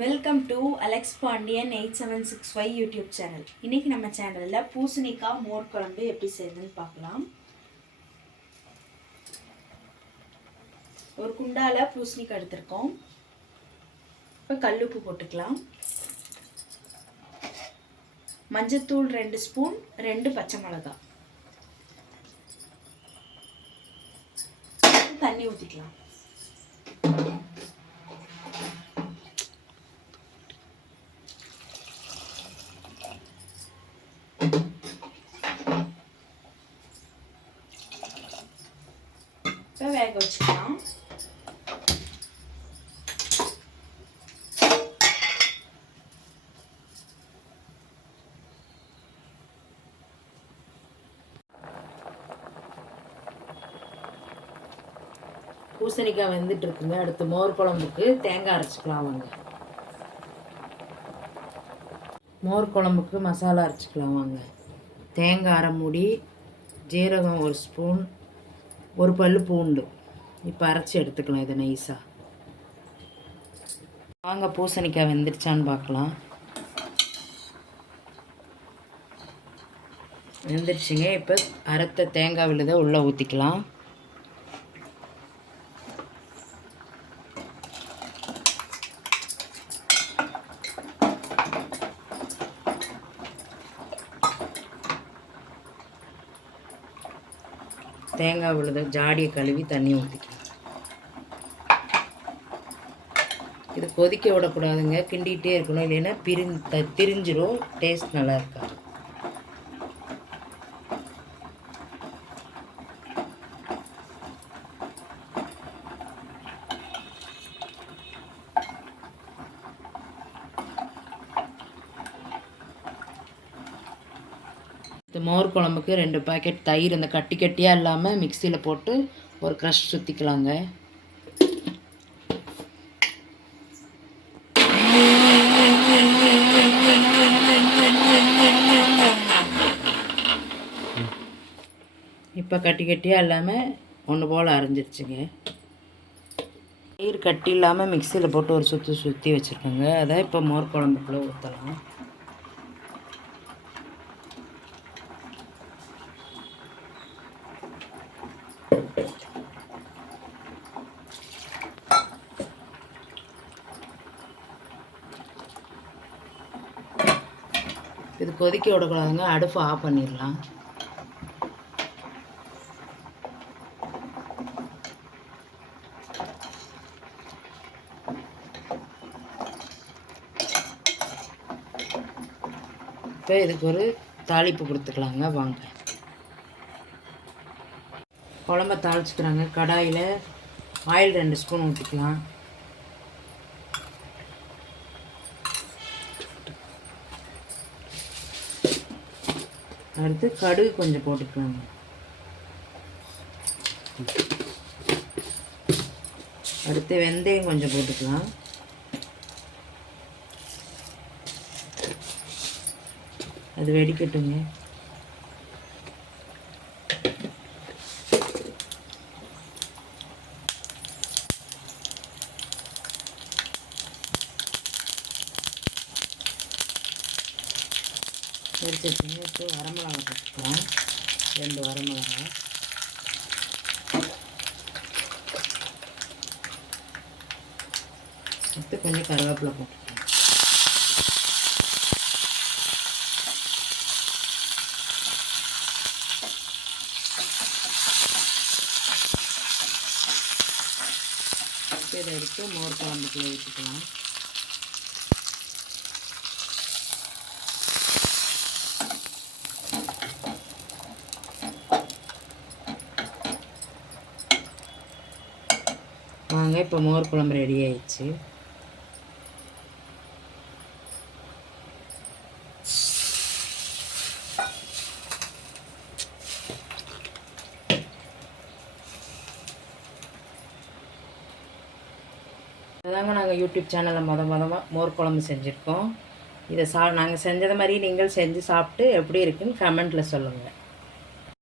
Welcome to Alex Pandian eight seven six five YouTube channel இன்றைக்கி நம்ம சேனலில் பூசணிக்காய் மோர் குழம்பு எப்படி செய்யுதுன்னு பார்க்கலாம். ஒரு குண்டால பூசணிக்காய் எடுத்திருக்கோம். இப்போ கல்லுப்பு போட்டுக்கலாம். மஞ்சத்தூள் ரெண்டு ஸ்பூன் ரெண்டு பச்சை மிளகாய் தண்ணி ஊற்றிக்கலாம் வேக வச்சுக்கலாம் பூசணிக்காய் வெந்துட்டு இருக்குங்க அடுத்து மோர் குழம்புக்கு தேங்காய் அரைச்சிக்கலாம் வாங்க. மோர் குழம்புக்கு மசாலா அரைச்சிக்கலாம் வாங்க. தேங்காய் அரை மூடி ஜீரகம் ஒரு ஸ்பூன் ஒரு பல்லு பூண்டு. இப்போ அரைச்சி எடுத்துக்கலாம் இதை நைஸாக வாங்க பூசணிக்காய் வெந்துருச்சான்னு பார்க்கலாம். வெந்துருச்சுங்க. இப்போ அரைத்த தேங்காய் விழுதை உள்ளே ஊற்றிக்கலாம் தேங்காய் விழுத ஜாடியை கழுவி தண்ணி ஊற்றிக்கலாம் இது கொதிக்க விடக்கூடாதுங்க. கிண்டிகிட்டே இருக்கணும். இல்லைன்னா பிரிஞ்சு த டேஸ்ட் நல்லா இருக்காது. இந்த மோர் குழம்புக்கு ரெண்டு பாக்கெட் தயிர் இந்த கட்டி கட்டியாக இல்லாமல் மிக்சியில் போட்டு ஒரு க்ரஷ் சுற்றிக்கலாங்க இப்போ கட்டி கட்டியாக இல்லாமல் ஒன்று போல் அரைஞ்சிருச்சுங்க. தயிர் கட்டி இல்லாமல் மிக்சியில் போட்டு ஒரு சுற்றி சுற்றி வச்சுருக்கோங்க. அதை இப்போ மோர் குழம்புக்குள்ளே ஊற்றலாம் இது கொதிக்க விடக்கூடாதுங்க அடுப்பு ஆஃப் பண்ணிடலாம். இப்போ இதுக்கு ஒரு தாளிப்பு கொடுத்துக்கலாங்க வாங்க. குழம்ப தாளிச்சுக்கிறாங்க. கடாயில் ஆயில் ரெண்டு ஸ்பூன் ஊற்றிக்கலாம் அடுத்து கடுகு கொஞ்சம் போட்டுக்கலாங்க. அடுத்து வெந்தயம் கொஞ்சம் போட்டுக்கலாம். அது வெடிக்கட்டுங்க. வெடிச்சிருச்சுங்க இப்போ வரமிளகா போட்டுக்கலாம் ரெண்டு வரமிளகா. அடுத்து கொஞ்சம் கருவேப்பிலை போட்டுக்கலாம். இதை எடுத்து மோர் குழம்புக்குள்ளே ஊற்றிக்கலாம். வாங்க இப்போ மோர் குழம்பு ரெடி ஆயிடுச்சு. அதாங்க நாங்கள் யூடியூப் சேனலில் மொத மொதமாக மோர் குழம்பு செஞ்சுருக்கோம். இதை சா நாங்கள் செஞ்சதை மாதிரி நீங்கள் செஞ்சு சாப்பிட்டு எப்படி இருக்குன்னு கமெண்ட்டில் சொல்லுங்கள்